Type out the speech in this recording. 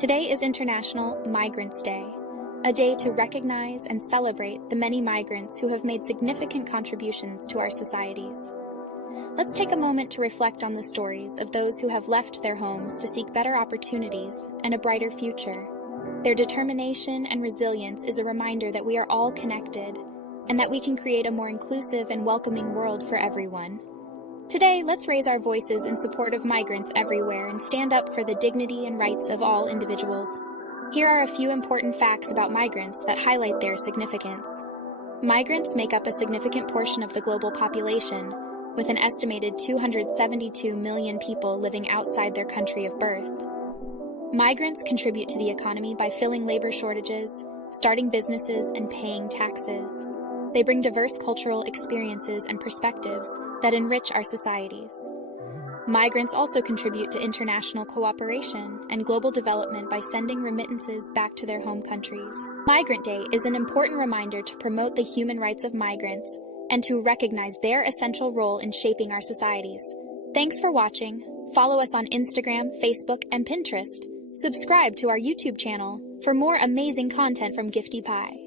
Today is International Migrants Day, a day to recognize and celebrate the many migrants who have made significant contributions to our societies. Let's take a moment to reflect on the stories of those who have left their homes to seek better opportunities and a brighter future. Their determination and resilience is a reminder that we are all connected and that we can create a more inclusive and welcoming world for everyone. Today, let's raise our voices in support of migrants everywhere and stand up for the dignity and rights of all individuals. Here are a few important facts about migrants that highlight their significance. Migrants make up a significant portion of the global population, with an estimated 272 million people living outside their country of birth. Migrants contribute to the economy by filling labor shortages, starting businesses, and paying taxes. They bring diverse cultural experiences and perspectives that enrich our societies. Migrants also contribute to international cooperation and global development by sending remittances back to their home countries. Migrant Day is an important reminder to promote the human rights of migrants and to recognize their essential role in shaping our societies. Thanks for watching. Follow us on Instagram, Facebook, and Pinterest. Subscribe to our YouTube channel for more amazing content from Gifty Bhai.